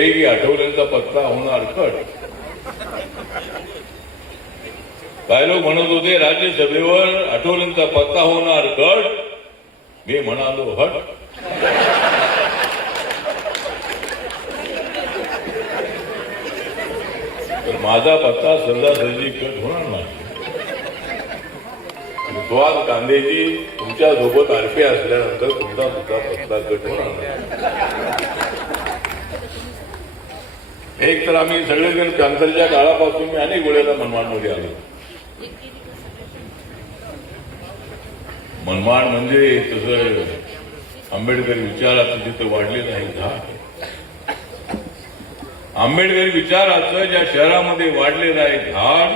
आठवलेचा पत्ता होणार कट. काय लोक म्हणत होते राज्यसभेवर आठवलेंचा पत्ता होणार कट. मी म्हणालो हट. तर माझा पत्ता सहजासहजी कट होणार नाही. स्वाद कांदेजी तुमच्या सोबत आरपी असल्यानंतर तुमचा सुद्धा पत्ता कट होणार नाही. एक तर आम्ही सगळेजण कॅन्सरच्या काळापासून मी अनेक वेळेला मनमाडमध्ये आलो. मनमाड म्हणजे तसं आंबेडकरी विचाराचं जिथं वाढलेलं आहे झाड. आंबेडकरी विचाराचं ज्या शहरामध्ये वाढलेलं आहे झाड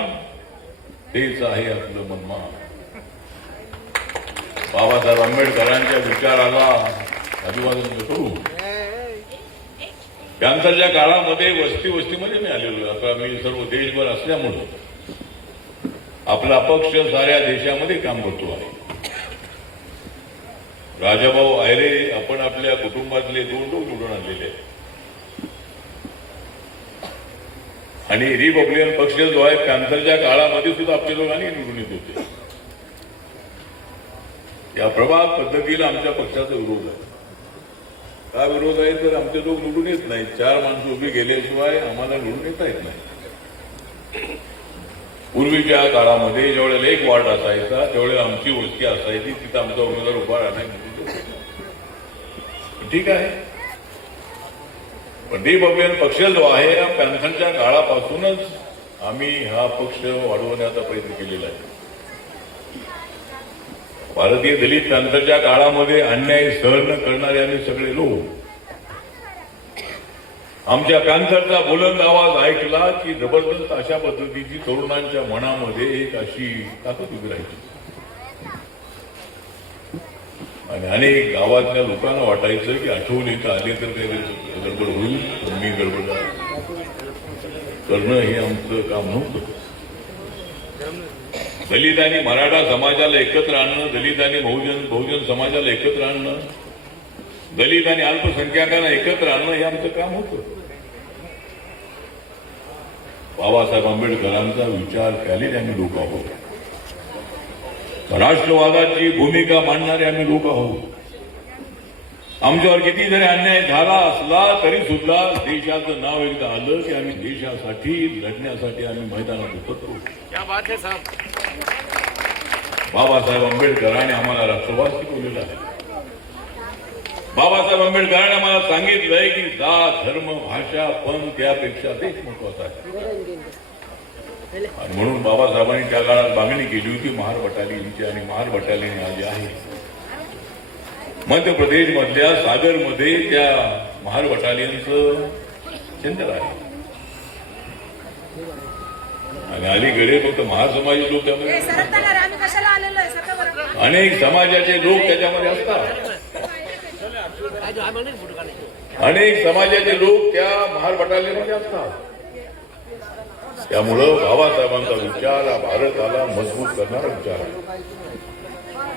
तेच आहे आपलं मनमाड. बाबासाहेब आंबेडकरांच्या विचाराला अभिवादन करू. कॅन्सरच्या काळामध्ये वस्तीमध्ये मी आलेलो. आता मी सर्व देशभर असल्यामुळे आपला पक्ष साऱ्या देशामध्ये काम करतो आहे. राजाभाऊ आयरे आपण आपल्या कुटुंबातले 2 लोक निवडून आणलेले आहेत आणि रिपब्लिकन पक्ष जो आहे कॅन्सरच्या काळामध्ये सुद्धा आपले लोक आणि निवडून येत होते. या प्रभाग पद्धतीला आमच्या पक्षाचा विरोध आहे. का विरोध आहे तर आमचे लोक निवडून येत नाहीत. 4 माणसं उभी गेल्याशिवाय आम्हाला निवडून येता येत नाही. पूर्वीच्या काळामध्ये ज्यावेळेला 1 वॉर्ड असायचा त्यावेळेला आमची वस्ती असायची तिथं आमचा उमेदवार उभा राहणार ठीक आहे. पण रिपब्लिकन पक्ष जो आहे या कॅन्सरच्या काळापासूनच आम्ही हा पक्ष वाढवण्याचा प्रयत्न केलेला आहे. भारतीय दलित कॅन्सरच्या काळामध्ये अन्याय सहन करणारे आम्ही सगळे लोक आमच्या कॅन्सरचा बुलंद आवाज ऐकला की जबरदस्त अशा पद्धतीची तरुणांच्या मनामध्ये एक अशी ताकद उभी राहायची आणि अनेक गावातल्या लोकांना वाटायचं की आठवण इथं आले तर काही गडबड होईल. मी गडबड करणं हे आमचं काम नव्हतं. दलित आणि मराठा समाजाला एकत्र आणणं, दलित आणि बहुजन समाजाला एकत्र आणणं, दलित आणि अल्पसंख्याकांना एकत्र आणणं हे आमचं काम होतं. बाबासाहेब आंबेडकरांचा विचार केलेले आम्ही लोक आहोत. राष्ट्रवादाची भूमिका मांडणारे आम्ही लोक आहोत. आमच्यावर किती जरी अन्याय झाला असला तरी सुद्धा देशाचं नाव एकदा आलं की आम्ही देशासाठी लढण्यासाठी आम्ही मैदानात उतरतो. बाबासाहेब आंबेडकरांनी आम्हाला राष्ट्रवाद शिकवलेला आहे. बाबासाहेब आंबेडकरांनी आम्हाला सांगितलंय की जात धर्म भाषा पण त्यापेक्षा देश महत्वाचा आहे. आणि म्हणून बाबासाहेबांनी त्या काळात मागणी केली होती महार बटालियनची आणि महार बटालियन आली आहे. मध्य प्रदेश मधल्या सागरमध्ये त्या महार बटालियनचं सेंटर आहे आणि अलीकडे फक्त महार समाजाचे लोक त्यामध्ये अनेक समाजाचे लोक त्याच्यामध्ये असतात. अनेक समाजाचे लोक त्या महार बटालियनमध्ये असतात. त्यामुळं बाबासाहेबांचा विचार हा भारताला मजबूत करणारा विचार आहे.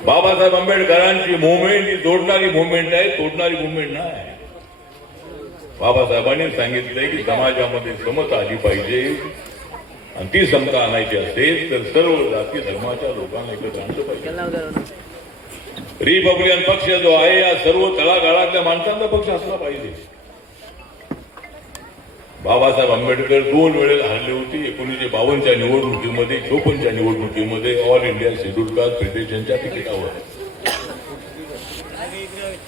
बाबासाहेब आंबेडकरांची मुवमेंट ही जोडणारी मुवमेंट आहे, तोडणारी मुवमेंट नाही. बाबासाहेबांनी सांगितलंय की समाजामध्ये समता आली पाहिजे आणि ती समता आणायची असेल तर सर्व जाती धर्माच्या लोकांना एकत्र आणलं पाहिजे. रिपब्लिकन पक्ष जो आहे या सर्व तळागाळातल्या माणसांचा पक्ष असला पाहिजे. बाबासाहेब आंबेडकर 2 वेळेला हरले होते. 1952च्या निवडणुकीमध्ये, 54च्या निवडणुकीमध्ये ऑल इंडिया शेड्यूल कास्ट फेडरेशनच्या तिकिटावर.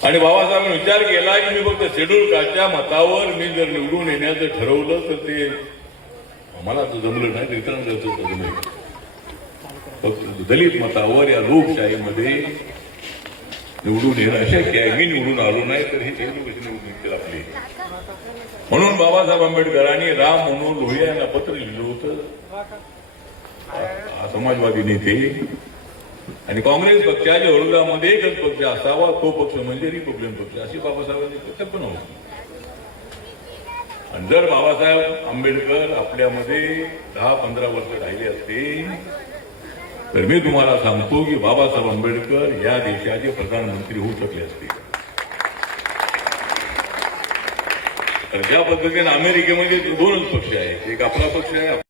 आणि बाबासाहेबांनी विचार केला की मी फक्त शेड्यूल कास्टच्या मतावर मी जर निवडून येण्याचं ठरवलं तर ते मला तर जमलं नाही. इतरांचं जमलं. फक्त दलित मतावर या लोकशाहीमध्ये निवडून येणं अशक्य आहे. मी निवडून आलो नाही तर हे निवडून येतील आपली. म्हणून बाबासाहेब आंबेडकरांनी राम मनोहर लोहिया यांना पत्र लिहिलं होतं. समाजवादी नेते आणि काँग्रेस पक्षाच्या विरोधामध्ये एकच पक्ष असावा, तो पक्ष म्हणजे रिपब्लिकन पक्ष, अशी बाबासाहेबांची कल्पना होती. आणि जर बाबासाहेब आंबेडकर आपल्यामध्ये 10-15 वर्ष राहिले असते तर मी तुम्हाला सांगतो की बाबासाहेब आंबेडकर या देशाचे प्रधानमंत्री होऊ शकले असते. ज्या पद्धतीने अमेरिकेमध्ये दोनच पक्ष आहेत, एक आपला पक्ष आहे